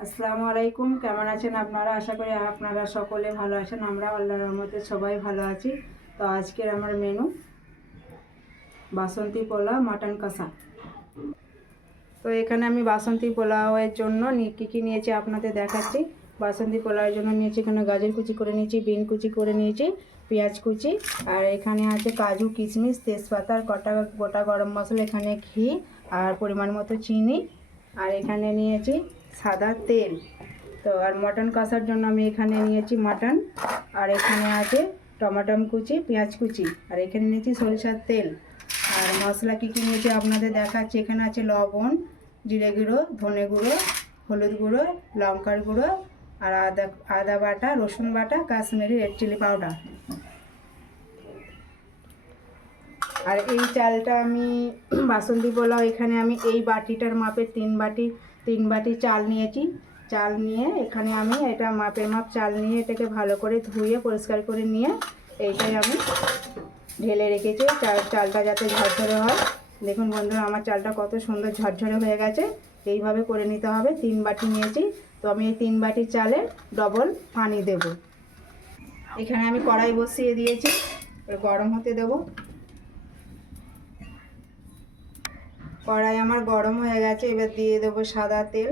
আসসালামু আলাইকুম। কেমন আছেন আপনারা? আশা করি আপনারা সকলে ভালো আছেন। আমরা আল্লাহর রহমতে সবাই ভালো আছি। তো আজকের আমার মেনু বাসন্তী পোলাও মাটন কষা। তো এখানে আমি বাসন্তী পোলাওয়ের জন্য কী কী নিয়েছি আপনাদের দেখাচ্ছি। বাসন্তী পোলাওয়ের জন্য নিয়েছি এখানে গাজর কুচি করে নিয়েছি, বিন কুচি করে নিয়েছি, পেঁয়াজ কুচি, আর এখানে আছে কাজু, কিশমিশ, তেজপাতা, গোটা গরম মশলা, এখানে ঘি আর পরিমাণ মতো চিনি, আর এখানে নিয়েছি সাদা তেল। তো আর মটন কষার জন্য আমি এখানে নিয়েছি মাটন, আর এখানে আছে টমাটো কুচি, পেঁয়াজ কুচি, আর এখানে নিয়েছি সরিষার তেল। আর মশলা কী কী নিয়েছি আপনাদের দেখাচ্ছি। এখানে আছে লবণ, জিরে গুঁড়ো, ধনে গুঁড়ো, হলুদ গুঁড়ো, লঙ্কার গুঁড়ো, আর আদা বাটা, রসুন বাটা, কাশ্মীরি রেড চিলি পাউডার। আর এই চালটা আমি বাসন্তী পোলাও এখানে আমি এই বাটিটার মাপে তিন বাটি চাল নিয়েছি। চাল নিয়ে এখানে আমি এটা মাপের মাপ চাল নিয়ে এটাকে ভালো করে ধুয়ে পরিষ্কার করে নিয়ে এইটাই আমি ঢেলে রেখেছি চালটা যাতে ঝরঝরে হয়। দেখুন বন্ধুরা, আমার চালটা কত সুন্দর ঝরঝরে হয়ে গেছে। এইভাবে করে নিতে হবে। 3 বাটি নিয়েছি, তো আমি এই 3 বাটি চালে ডবল পানি দেব। এখানে আমি কড়াই বসিয়ে দিয়েছি, গরম হতে দেব। কড়াই আমার গরম হয়ে গেছে, এবার দিয়ে দেবো সাদা তেল।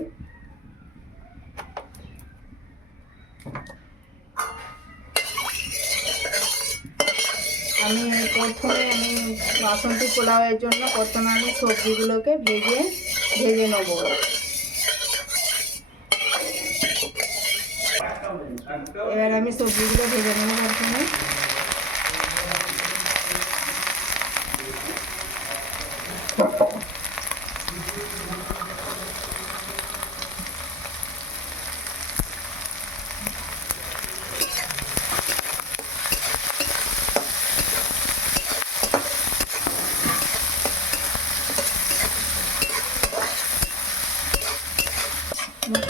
আমি বাসন্তী পোলাওয়ের জন্য প্রথমে আমি সবজিগুলোকে ভেজে নেব। এবার আমি সবজিগুলো ভেজে নেব প্রথমে।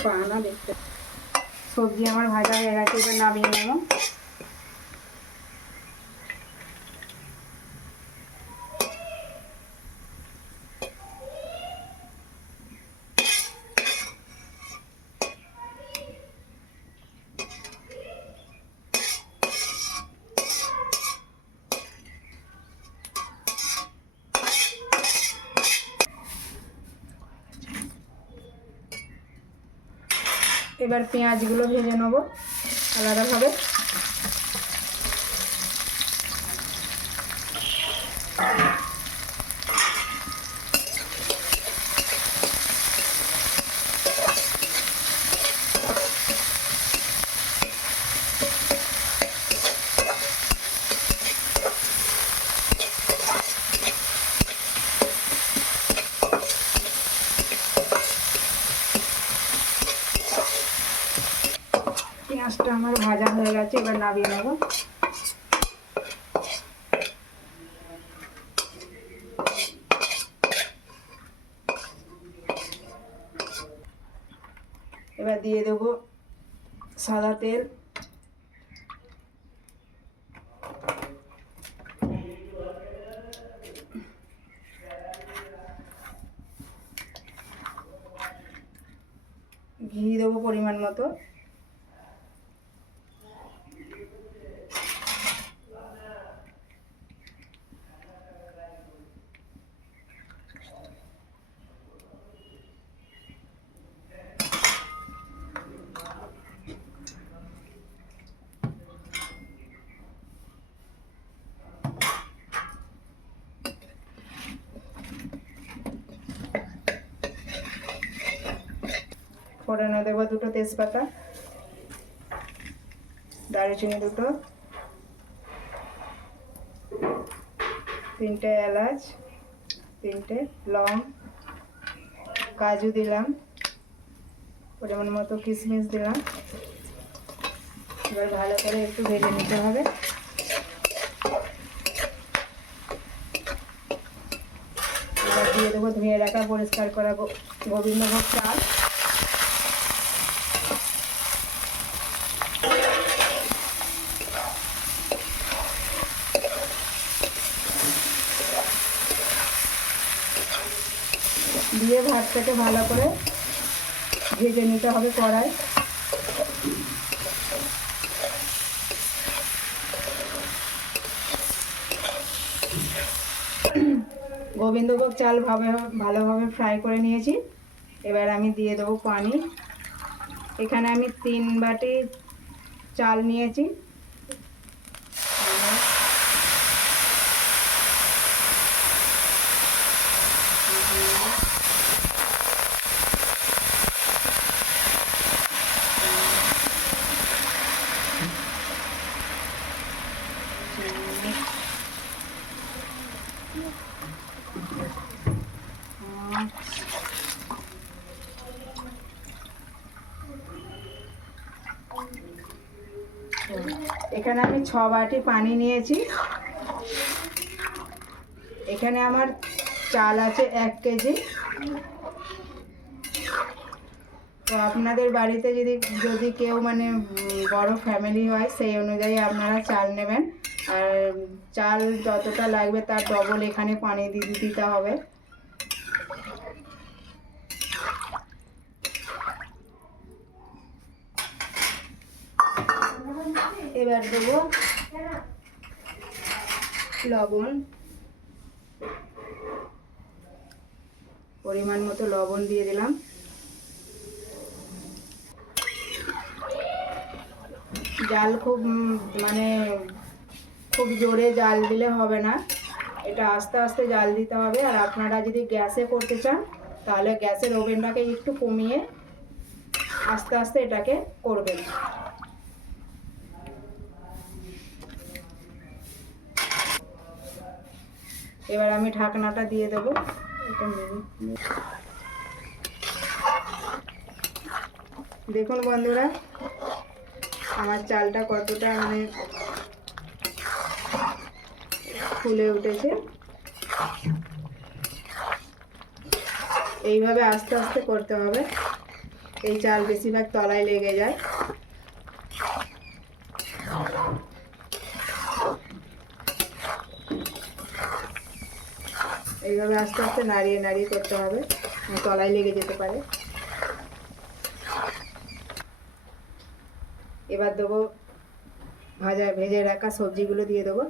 পানা দেখতে সবজি আমার ভাজা হয়ে গেছে, এবার নামিয়ে নেব। এবার পেঁয়াজগুলো ভেজে নেব আলাদাভাবে। পেঁয়াজটা আমার ভাজা হয়ে গেছে, এবার নামিয়ে নেব। এবার দিয়ে দেবো সাদা তেল, ঘি দেবো পরিমাণ মতো, ফোড়নে দেবো 2টো তেজপাতা, দারুচিনি 2টো, 3টে এলাচ, 3টে লং, কাজু দিলাম, পরিমাণ মতো কিশমিশ দিলাম। এবার ভালো করে একটু ভেজে নিতে হবে। এবার দিয়ে দেবো ধুয়ে রাখা পরিষ্কার করা গোবিন্দভোগ চাল। দিয়ে ভাতটাকে ভালো করে ভেজে নিতে হবে কড়াই। গোবিন্দভোগ চাল ভালোভাবে ফ্রাই করে নিয়েছি। এবার আমি দিয়ে দেবো পানি। এখানে আমি 3 বাটি চাল নিয়েছি। এখানে আমি 6 বাটি পানি নিয়েছি। এখানে আমার চাল আছে 1 কেজি। তো আপনাদের বাড়িতে যদি কেউ মানে বড় ফ্যামিলি হয় সেই অনুযায়ী আপনারা চাল নেবেন। আর চাল যতটা লাগবে তার ডবল এখানে পানি দিতে হবে। এবার দেবো লবণ, পরিমাণ মতো লবণ দিয়ে দিলাম। জাল খুব জোরে জাল দিলে হবে না, এটা আস্তে আস্তে জাল দিতে হবে। আর আপনারা যদি গ্যাসে করতে চান তাহলে গ্যাসের ওভেনটাকে একটু কমিয়ে আস্তে আস্তে এটাকে করবেন। এবার আমি ঢাকনাটা দিয়ে দেবো। দেখুন বন্ধুরা, আমার চালটা কতটা মানে ফুলে উঠেছে। এইভাবে আস্তে আস্তে করতে হবে, এই চাল বেশিরভাগ তলায় লেগে যায়। এইভাবে আস্তে আস্তে নাড়িয়ে নাড়িয়ে করতে হবে, তলায় লেগে যেতে পারে। এবার দেবো ভেজে রাখা সবজিগুলো দিয়ে দেবো।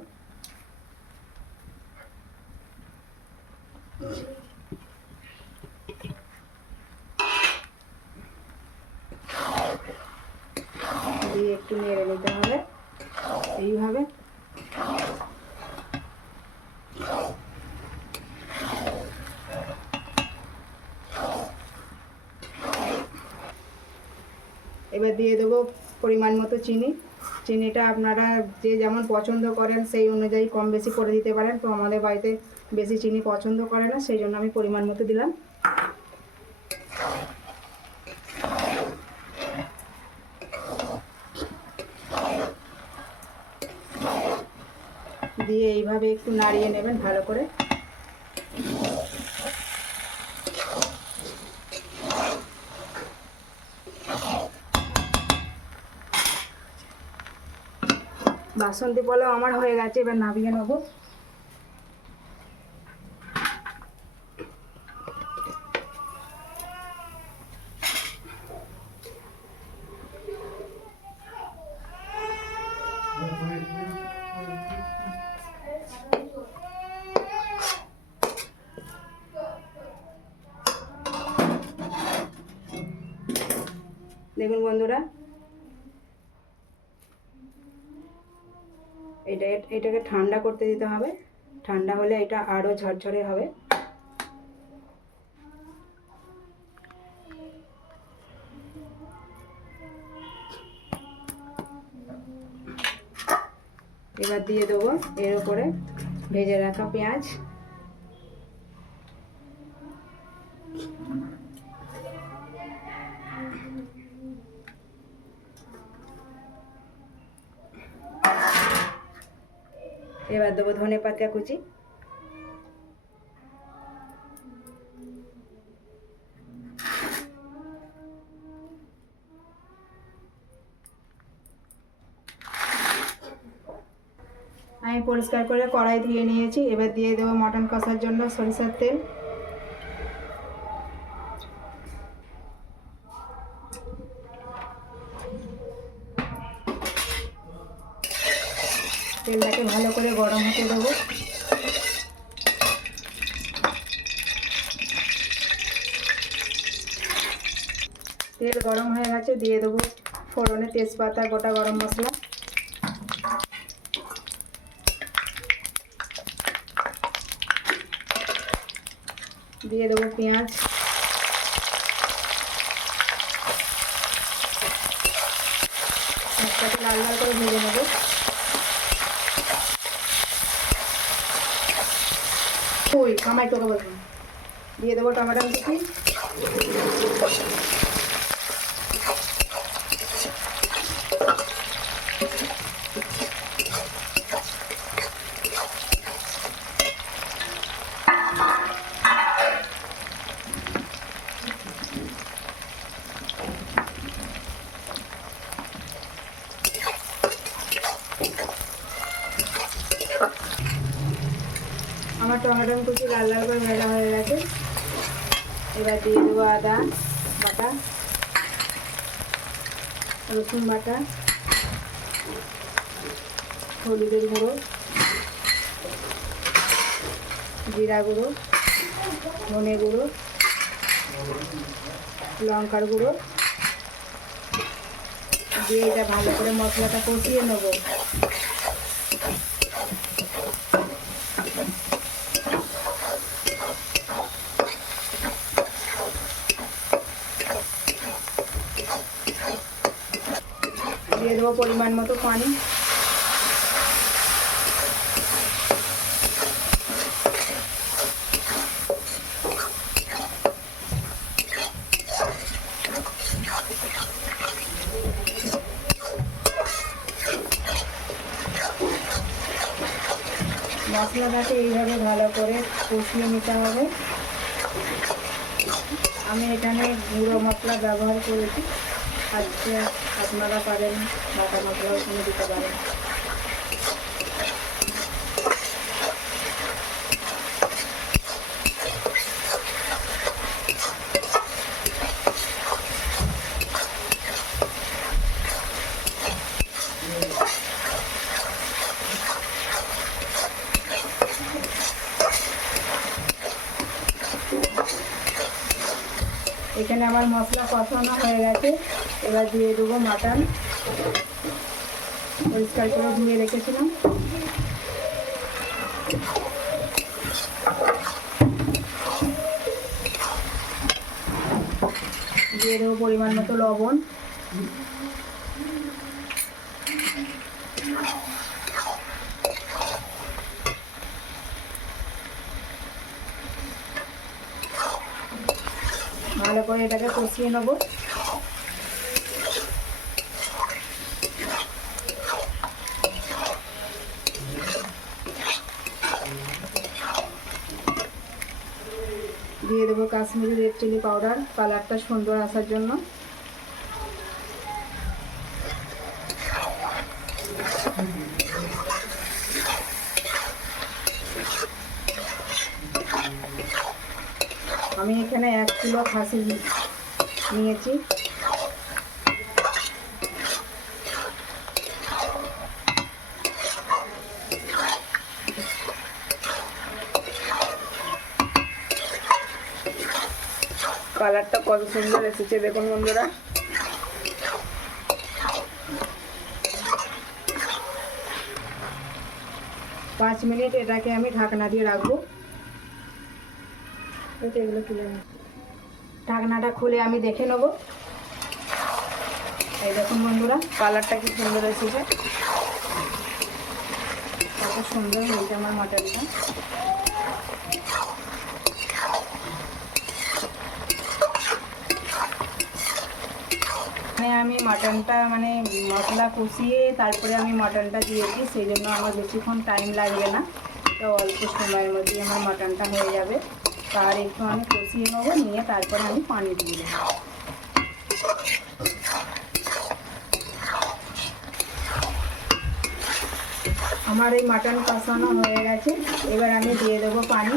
দিয়ে একটু নেড়ে নিতে হবে এইভাবে। এবার দিয়ে দেবো পরিমাণ মতো চিনি। চিনিটা আপনারা যে যেমন পছন্দ করেন সেই অনুযায়ী কম বেশি করে দিতে পারেন। তো আমাদের বাড়িতে বেশি চিনি পছন্দ করে না, সেই জন্য আমি পরিমাণ মতো দিলাম। দিয়ে এইভাবে একটু নাড়িয়ে নেবেন ভালো করে। বাসন্তী পোলাও আমার হয়ে গেছে, এবার নামিয়ে নেবো। দেখুন বন্ধুরা, এটাকে ঠান্ডা করতে দিতে হবে। ঠান্ডা হলে এটা আরও ঝরঝরে হবে। এবার দিয়ে দেবো এর উপরে ভেজে রাখা পেঁয়াজ। এবার দেবো ধনেপাতা কুচি। আমি পরিষ্কার করে কড়াই ধুয়ে নিয়েছি। এবার দিয়ে দেবো মটন কষার জন্য সরিষার তেল। তেলটাকে ভালো করে গরম হতে দেবো। তেল গরম হয়ে গেছে, দিয়ে দেবো ফোড়নে তেজপাতা, গোটা গরম মশলা, দিয়ে দেবো পেঁয়াজ, পেঁয়াজটাকে লাল লাল করে ভেজে নেবো। ওই টমেটোকে বলবো, দিয়ে দেবো টমেটো কুচি, আমার টমেটো কুচি লাল লাল করে ভাজা হয়ে গেছে। এবার দিয়ে দেবো আদা বাটা, রসুন বাটা, হলুদের গুঁড়ো, জিরা গুঁড়ো, ধনে গুঁড়ো, লঙ্কার গুঁড়ো দিয়ে এটা ভালো করে মশলাটা কষিয়ে নেব। দিয়ে দেবো পরিমাণ মতো পানি। মশলাটাকে এইভাবে ভালো করে কষিয়ে নিতে হবে। আমি এখানে গুঁড়ো মশলা ব্যবহার করেছি, আজকে আপনারা পারেন বাটা মশলাও কিনে দিতে পারেন। এখানে আমার মশলা কষানো হয়ে গেছে। এবার দিয়ে দেবো মাটন, পরিষ্কার করে ধুয়ে রেখেছিলাম। দিয়ে দেবো পরিমাণ মতো লবণ, ভালো করে এটাকে কষিয়ে নেব। দিয়ে দেবো কাশ্মীরি রেড চিলি পাউডার, কালারটা সুন্দর আসার জন্য। আমি এখানে 1 কিলো খাসি নিয়েছি। কালারটা কত সুন্দর এসেছে দেখুন বন্ধুরা। পাঁচ মিনিট এটাকে আমি ঢাকনা দিয়ে রাখবো। এগুলো তুলে ঢাকনাটা খুলে আমি দেখে নেবো। এই দেখুন বন্ধুরা, কালারটা কি সুন্দর এসেছে, কত সুন্দর হয়েছে আমার মাটনটা। আমি মাটনটা মশলা কষিয়ে তারপরে আমি মাটনটা দিয়েছি, সেই জন্য আমার বেশিক্ষণ টাইম লাগবে না, তো অল্প সময়ের মধ্যেই আমার মাটনটা হয়ে যাবে। তার একটু আমি কষিয়ে নেবো, নিয়ে তারপরে আমি পানি দিয়ে দেবো। আমার এই মাটন কষানো হয়ে গেছে। এবার আমি দিয়ে দেবো পানি।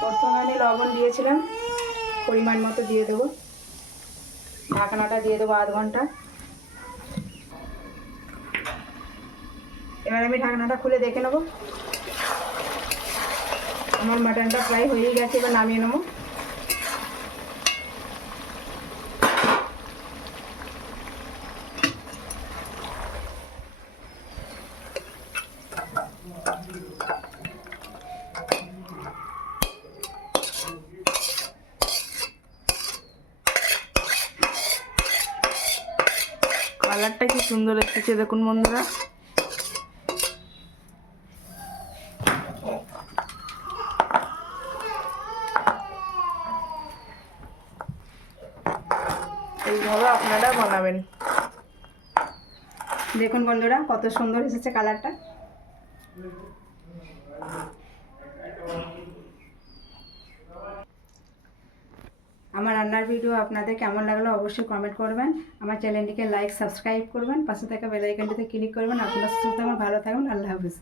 প্রথমে আমি লবণ দিয়েছিলাম, পরিমাণ মতো দিয়ে দেবো। ঢাকনাটা দিয়ে দেবো আধ ঘন্টা। এবার আমি ঢাকনাটা খুলে দেখে নেবো। আমার মাটনটা প্রায় হয়েই গেছে, এবার নামিয়ে নেবো। কালারটা কি সুন্দর এসেছে দেখুন বন্ধুরা। এইভাবে আপনারা বানাবেন। দেখুন বন্ধুরা কত সুন্দর এসেছে কালারটা। আমার রান্নার ভিডিও আপনাদের কেমন লাগলো অবশ্যই কমেন্ট করবেন। আমার চ্যানেলটিকে লাইক সাবস্ক্রাইব করবেন, পাশে থাকা বেল আইকনটিতে ক্লিক করবেন। আপনার সাথে আমার ভালো থাকুন। আল্লাহ হাফিজ।